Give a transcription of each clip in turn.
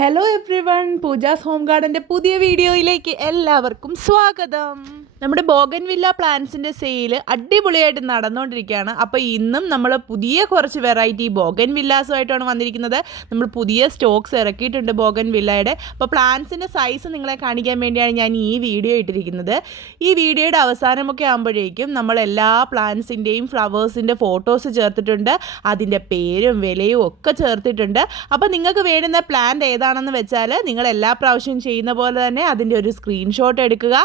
Hello everyone, Pooja's home ഗാർഡൻ്റെ പുതിയ വീഡിയോയിലേക്ക് എല്ലാവർക്കും സ്വാഗതം. നമ്മുടെ ബോഗൻവില്ല പ്ലാന്റ്സിൻ്റെ സെയിൽ അടിപൊളിയായിട്ട് നടന്നുകൊണ്ടിരിക്കുകയാണ്. അപ്പോൾ ഇന്നും നമ്മൾ പുതിയ കുറച്ച് വെറൈറ്റി ബോഗൻവില്ലാസുമായിട്ടാണ് വന്നിരിക്കുന്നത്. നമ്മൾ പുതിയ സ്റ്റോക്സ് ഇറക്കിയിട്ടുണ്ട് ബോഗൻവില്ലയുടെ. അപ്പോൾ പ്ലാന്റ്സിൻ്റെ സൈസ് നിങ്ങളെ കാണിക്കാൻ വേണ്ടിയാണ് ഞാൻ ഈ വീഡിയോ ഇട്ടിരിക്കുന്നത്. ഈ വീഡിയോയുടെ അവസാനമൊക്കെ ആകുമ്പോഴേക്കും നമ്മൾ എല്ലാ പ്ലാന്റ്സിൻ്റെയും ഫ്ലവേഴ്സിൻ്റെ ഫോട്ടോസ് ചേർത്തിട്ടുണ്ട്, അതിൻ്റെ പേരും വിലയും ഒക്കെ ചേർത്തിട്ടുണ്ട്. അപ്പോൾ നിങ്ങൾക്ക് വേണ്ടുന്ന പ്ലാന്റ് ഏതാണെന്ന് വെച്ചാൽ നിങ്ങൾ എല്ലാ പ്രാവശ്യവും ചെയ്യുന്ന പോലെ തന്നെ അതിൻ്റെ ഒരു സ്ക്രീൻഷോട്ട് എടുക്കുക.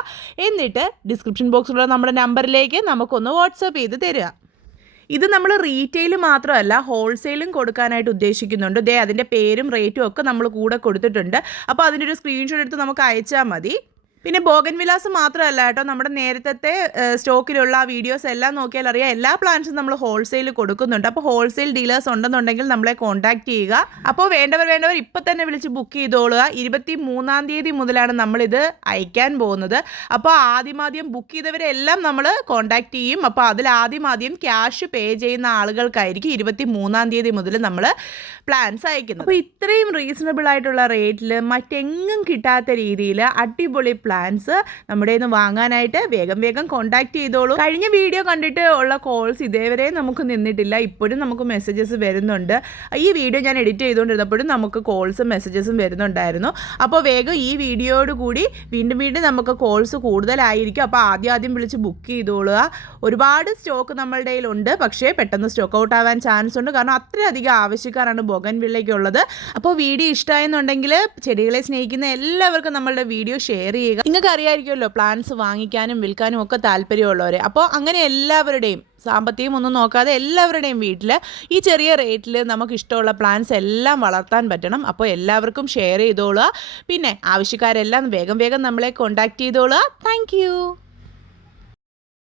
എന്നിട്ട് ഡിസ്ക്രിപ്ഷൻ ബോക്സിലുള്ള നമ്മുടെ നമ്പറിലേക്ക് നമുക്കൊന്ന് വാട്സപ്പ് ചെയ്ത് തരിക. ഇത് നമ്മൾ റീറ്റെയിൽ മാത്രമല്ല ഹോൾസെയിലും കൊടുക്കാനായിട്ട് ഉദ്ദേശിക്കുന്നുണ്ട്. അതിൻ്റെ പേരും റേറ്റും ഒക്കെ നമ്മൾ കൂടെ കൊടുത്തിട്ടുണ്ട്. അപ്പോൾ അതിൻ്റെ ഒരു സ്ക്രീൻഷോട്ട് എടുത്ത് നമുക്ക് അയച്ചാൽ മതി. പിന്നെ ബോഗൻവില്ലാസ് മാത്രമല്ല കേട്ടോ, നമ്മുടെ നേരത്തെ സ്റ്റോക്കിലുള്ള വീഡിയോസ് എല്ലാം നോക്കിയാൽ അറിയാം എല്ലാ പ്ലാന്റ്സും നമ്മൾ ഹോൾസെയിൽ കൊടുക്കുന്നുണ്ട്. അപ്പോൾ ഹോൾസെയിൽ ഡീലേഴ്സ് ഉണ്ടെന്നുണ്ടെങ്കിൽ നമ്മളെ കോൺടാക്ട് ചെയ്യുക. അപ്പോൾ വേണ്ടവർ ഇപ്പം തന്നെ വിളിച്ച് ബുക്ക് ചെയ്തോളുക. 23-ാം തീയതി മുതലാണ് നമ്മളിത് അയക്കാൻ പോകുന്നത്. അപ്പോൾ ആദ്യം ബുക്ക് ചെയ്തവരെല്ലാം നമ്മൾ കോൺടാക്ട് ചെയ്യും. അപ്പോൾ അതിൽ ആദ്യം ക്യാഷ് പേ ചെയ്യുന്ന ആളുകൾക്കായിരിക്കും 23-ാം തീയതി മുതൽ നമ്മൾ പ്ലാന്റ്സ് അയക്കുന്നത്. അപ്പോൾ ഇത്രയും റീസണബിൾ ആയിട്ടുള്ള റേറ്റിൽ മറ്റെങ്ങും കിട്ടാത്ത രീതിയിൽ അടിപൊളി പ്ലാൻസ് നമ്മുടെ നിന്ന് വാങ്ങാനായിട്ട് വേഗം കോൺടാക്ട് ചെയ്തോളൂ. കഴിഞ്ഞ വീഡിയോ കണ്ടിട്ട് ഉള്ള കോൾസ് ഇതേവരെ നമുക്ക് നിന്നിട്ടില്ല. ഇപ്പോഴും നമുക്ക് മെസ്സേജസ് വരുന്നുണ്ട്. ഈ വീഡിയോ ഞാൻ എഡിറ്റ് ചെയ്തുകൊണ്ടിരുന്നപ്പോഴും നമുക്ക് കോൾസും മെസ്സേജസും വരുന്നുണ്ടായിരുന്നു. അപ്പോൾ വേഗം ഈ വീഡിയോയോട് കൂടി വീണ്ടും നമുക്ക് കോൾസ് കൂടുതലായിരിക്കും. അപ്പോൾ ആദ്യം വിളിച്ച് ബുക്ക് ചെയ്തോളുക. ഒരുപാട് സ്റ്റോക്ക് നമ്മളുടെ കയ്യിലുണ്ട്, പക്ഷേ പെട്ടെന്ന് സ്റ്റോക്ക് ഔട്ട് ആവാൻ ചാൻസ് ഉണ്ട്. കാരണം അത്രയധികം ആവശ്യക്കാരാണ് ബോഗൻവില്ലയ്ക്കുള്ളത്. അപ്പോൾ വീഡിയോ ഇഷ്ടമായെന്നുണ്ടെങ്കിൽ ചെടികളെ സ്നേഹിക്കുന്ന എല്ലാവർക്കും നമ്മളുടെ വീഡിയോ ഷെയർ ചെയ്യുക. നിങ്ങൾക്ക് അറിയാമായിരിക്കുമല്ലോ പ്ലാന്റ്സ് വാങ്ങിക്കാനും വിൽക്കാനും ഒക്കെ താല്പര്യമുള്ളവരെ. അപ്പോൾ അങ്ങനെ എല്ലാവരുടെയും സാമ്പത്തികം ഒന്നും നോക്കാതെ എല്ലാവരുടെയും വീട്ടിൽ ഈ ചെറിയ റേറ്റിൽ നമുക്ക് ഇഷ്ടമുള്ള പ്ലാന്റ്സ് എല്ലാം വളർത്താൻ പറ്റണം. അപ്പോൾ എല്ലാവർക്കും ഷെയർ ചെയ്തോളുക. പിന്നെ ആവശ്യക്കാരെല്ലാം വേഗം നമ്മളെ കോൺടാക്ട് ചെയ്തോളുക. താങ്ക്